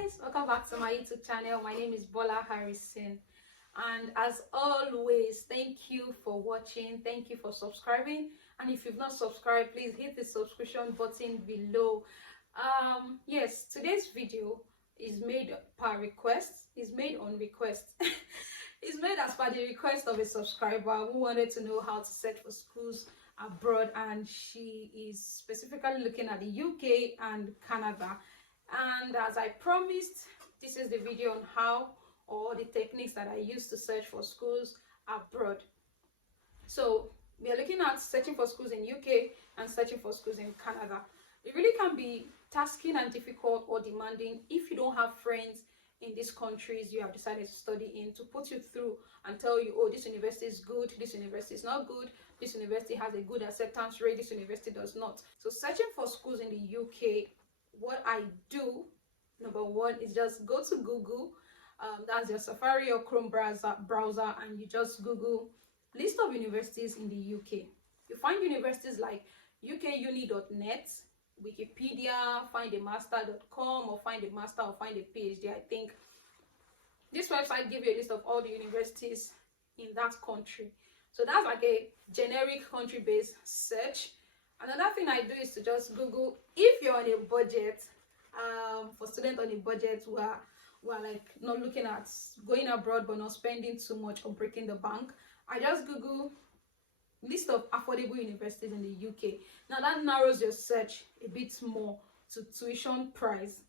guys, welcome back to my YouTube channel. My name is Bola Harrison, and as always, thank you for watching, thank you for subscribing, and if you've not subscribed, please hit the subscription button below. Yes, today's video is made per request, is made on request. It's made as per the request of a subscriber who wanted to know how to search for schools abroad, and she is specifically looking at the UK and Canada. And as I promised, this is the video on how, or the techniques that I use to search for schools abroad. So we are looking at searching for schools in UK and searching for schools in Canada. It really can be tasking and difficult or demanding if you don't have friends in these countries you have decided to study in to put you through and tell you, oh, this university is good, this university is not good, this university has a good acceptance rate, this university does not. So searching for schools in the UK, what I do, number one, is just go to Google. That's your Safari or Chrome browser, and you just Google list of universities in the UK. You find universities like ukuni.net, Wikipedia, findamaster.com, or find a master or find a PhD. I think this website gives you a list of all the universities in that country. So that's like a generic country-based search. Another thing I do is to just Google, if you're on a budget, for students on a budget who are like not looking at going abroad but not spending too much or breaking the bank, I just Google list of affordable universities in the UK. Now that narrows your search a bit more to tuition price.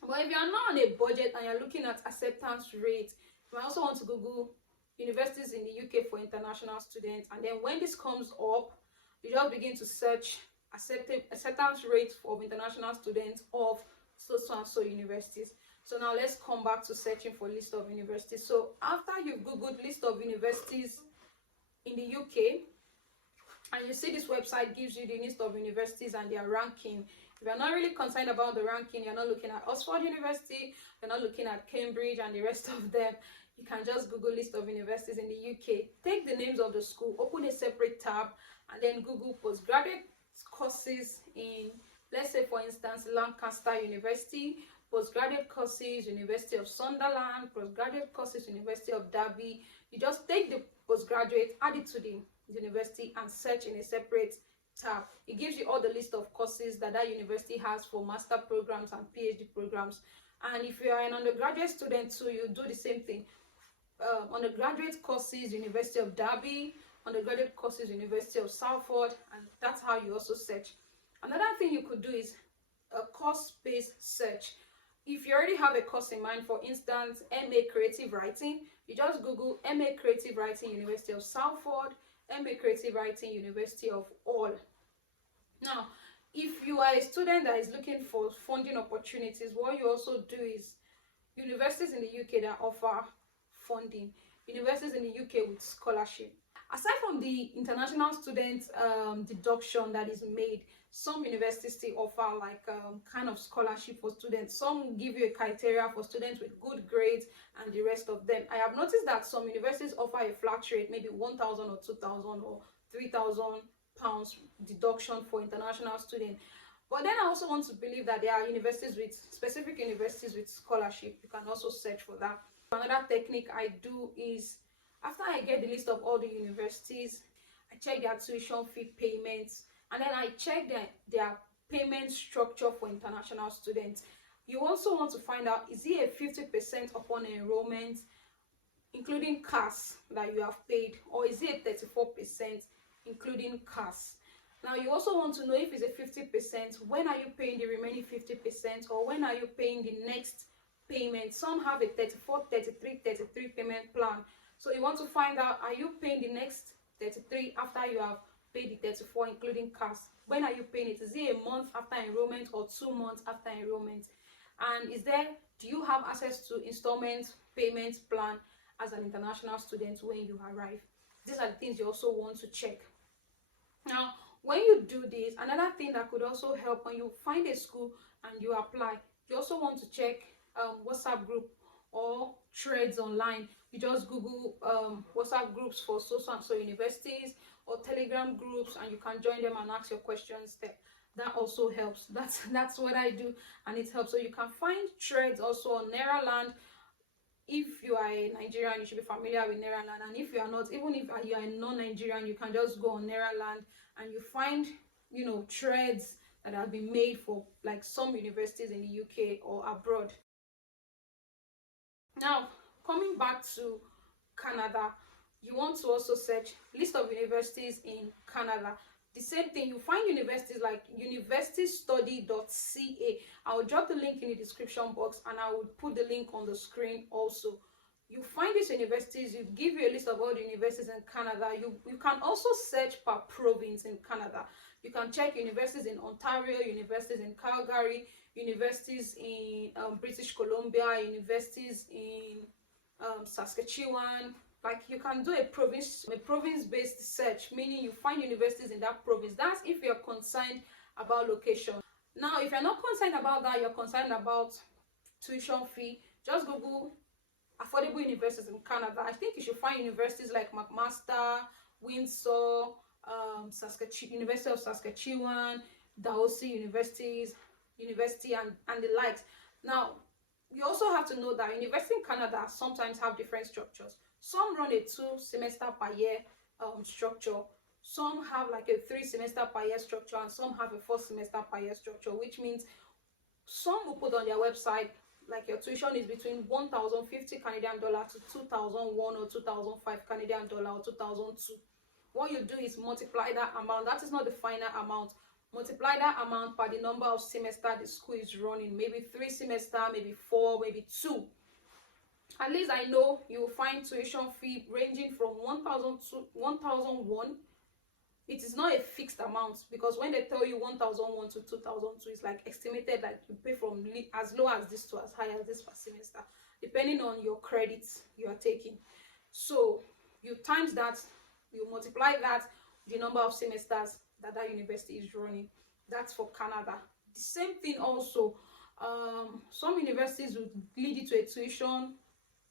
But if you're not on a budget and you're looking at acceptance rate, you might also want to Google universities in the UK for international students. And then when this comes up, you just begin to search acceptance rates of international students of so and so universities. So now let's come back to searching for list of universities. So after you've Googled list of universities in the UK, and you see this website gives you the list of universities and their ranking. If you're not really concerned about the ranking, you're not looking at Oxford University, you're not looking at Cambridge and the rest of them, you can just Google list of universities in the UK. Take the names of the school, open a separate tab, and then Google postgraduate courses in, let's say for instance, Lancaster University, postgraduate courses, University of Sunderland, postgraduate courses, University of Derby. You just take the postgraduate, add it to the university, and search in a separate tab. It gives you all the list of courses that university has for master programs and PhD programs. And if you are an undergraduate student too, you do the same thing. Undergraduate courses, University of Derby, undergraduate courses, University of Salford, and that's how you also search. Another thing you could do is a course-based search. If you already have a course in mind, for instance, MA Creative Writing, you just Google MA Creative Writing, University of Salford, MA Creative Writing, University of Hull. Now, if you are a student that is looking for funding opportunities, what you also do is universities in the UK that offer funding, universities in the UK with scholarship. Aside from the international student deduction that is made, some universities still offer like kind of scholarship for students. Some give you a criteria for students with good grades and the rest of them. I have noticed that some universities offer a flat rate, maybe 1,000 or 2,000 or 3,000 pounds deduction for international students. But then I also want to believe that there are specific universities with scholarship. You can also search for that. Another technique I do is, after I get the list of all the universities, I check their tuition fee payments, and then I check their payment structure for international students. You also want to find out, is it a 50% upon enrollment, including CAS that you have paid, or is it 34% including CAS? Now you also want to know, if it's a 50%, when are you paying the remaining 50%, or when are you paying the next payment? Some have a 34, 33, 33 payment plan. So you want to find out, are you paying the next 33 after you have paid the 34 including CAS? When are you paying it? Is it a month after enrollment or 2 months after enrollment? And do you have access to installment payment plan as an international student when you arrive? These are the things you also want to check. Now, when you do this, another thing that could also help, when you find a school and you apply, you also want to check WhatsApp group or threads online. You just Google WhatsApp groups for so and so universities, or Telegram groups, and you can join them and ask your questions there. That also helps. That's what I do, and it helps. So you can find threads also on Neraland. If you are a Nigerian, you should be familiar with Neraland, and if you are not, even if you are a non-Nigerian, you can just go on Neraland and you find, you know, threads that have been made for like some universities in the UK or abroad. Now, coming back to Canada, you want to also search list of universities in Canada. The same thing, you find universities like universitystudy.ca. I will drop the link in the description box, and I will put the link on the screen also. You find these universities, you give you a list of all the universities in Canada. You can also search per province in Canada. You can check universities in Ontario, universities in Calgary, universities in British Columbia, universities in Saskatchewan. Like, you can do a province-based search, meaning you find universities in that province. That's if you're concerned about location. Now, if you're not concerned about that, you're concerned about tuition fee, just Google affordable universities in Canada. I think you should find universities like McMaster, Windsor, University of Saskatchewan, Dalhousie University, and the likes. Now, you also have to know that universities in Canada sometimes have different structures. Some run a 2-semester per year structure. Some have like a 3-semester per year structure, and some have a 4-semester per year structure, which means some will put on their website like your tuition is between 1,050 Canadian dollar to 2,001 or 2,005 Canadian dollar or 2,002. What you do is multiply that amount. That is not the final amount. Multiply that amount by the number of semester the school is running. Maybe 3 semester, maybe 4, maybe 2. At least I know you will find tuition fee ranging from 1,000 to 1,001. It is not a fixed amount, because when they tell you 1,001 to 2,002, it's like estimated, like you pay from as low as this to as high as this per semester, depending on your credits you are taking. So you times that, you multiply that with the number of semesters that university is running. That's for Canada. The same thing also, some universities will lead you to a tuition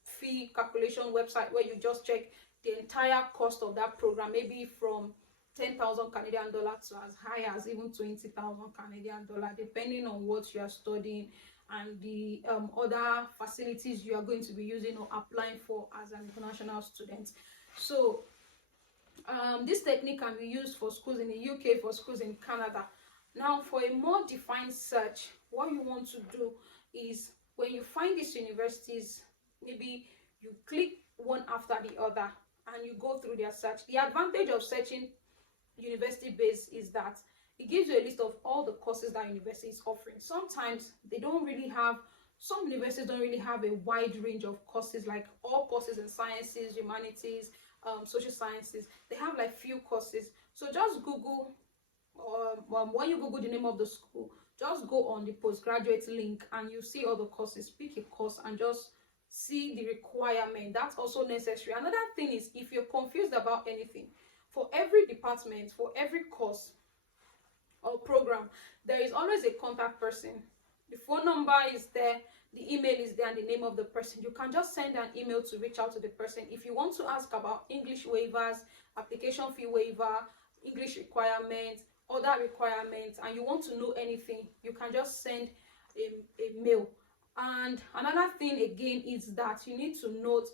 fee calculation website where you just check the entire cost of that program, maybe from 10,000 Canadian dollar to as high as even 20,000 Canadian dollar, depending on what you are studying and the other facilities you are going to be using or applying for as an international student. So this technique can be used for schools in the UK, for schools in Canada. Now, for a more defined search, what you want to do is, when you find these universities, maybe you click one after the other and you go through their search. The advantage of searching university based is that it gives you a list of all the courses that university is offering. Sometimes some universities don't really have a wide range of courses, like all courses in sciences, humanities, social sciences. They have like few courses. So just Google, when you Google the name of the school, just go on the postgraduate link and you see all the courses. Pick a course and just see the requirement. That's also necessary. Another thing is, if you're confused about anything, for every department, for every course or program, there is always a contact person. The phone number is there, the email is there, and the name of the person. You can just send an email to reach out to the person. If you want to ask about English waivers, application fee waiver, English requirements, other requirements, and you want to know anything, you can just send a mail. And another thing again is that you need to note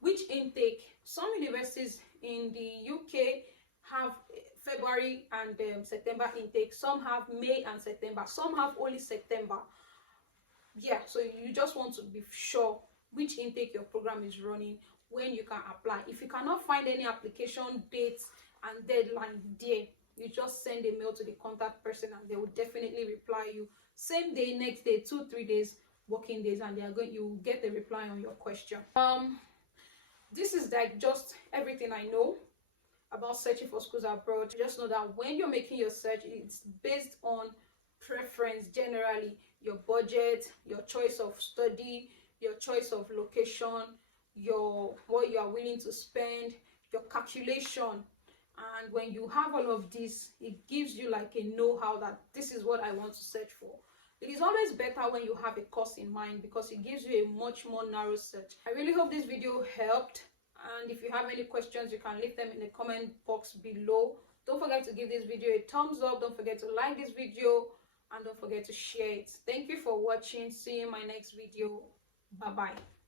which intake. Some universities in the UK have February and September intake. Some have May and September. Some have only September. Yeah, so you just want to be sure which intake your program is running, when you can apply. If you cannot find any application dates and deadline there, you just send a mail to the contact person and they will definitely reply you same day, next day, 2-3 days, working days, and you will get the reply on your question. This is like just everything I know about searching for schools abroad. Just know that when you're making your search, it's based on preference, generally your budget, your choice of study, your choice of location, what you are willing to spend, your calculation. And when you have all of this, it gives you like a know-how that this is what I want to search for. It is always better when you have a course in mind, because it gives you a much more narrow search. I really hope this video helped, and if you have any questions, you can leave them in the comment box below. Don't forget to give this video a thumbs up. Don't forget to like this video, and don't forget to share it. Thank you for watching. See you in my next video. Bye bye.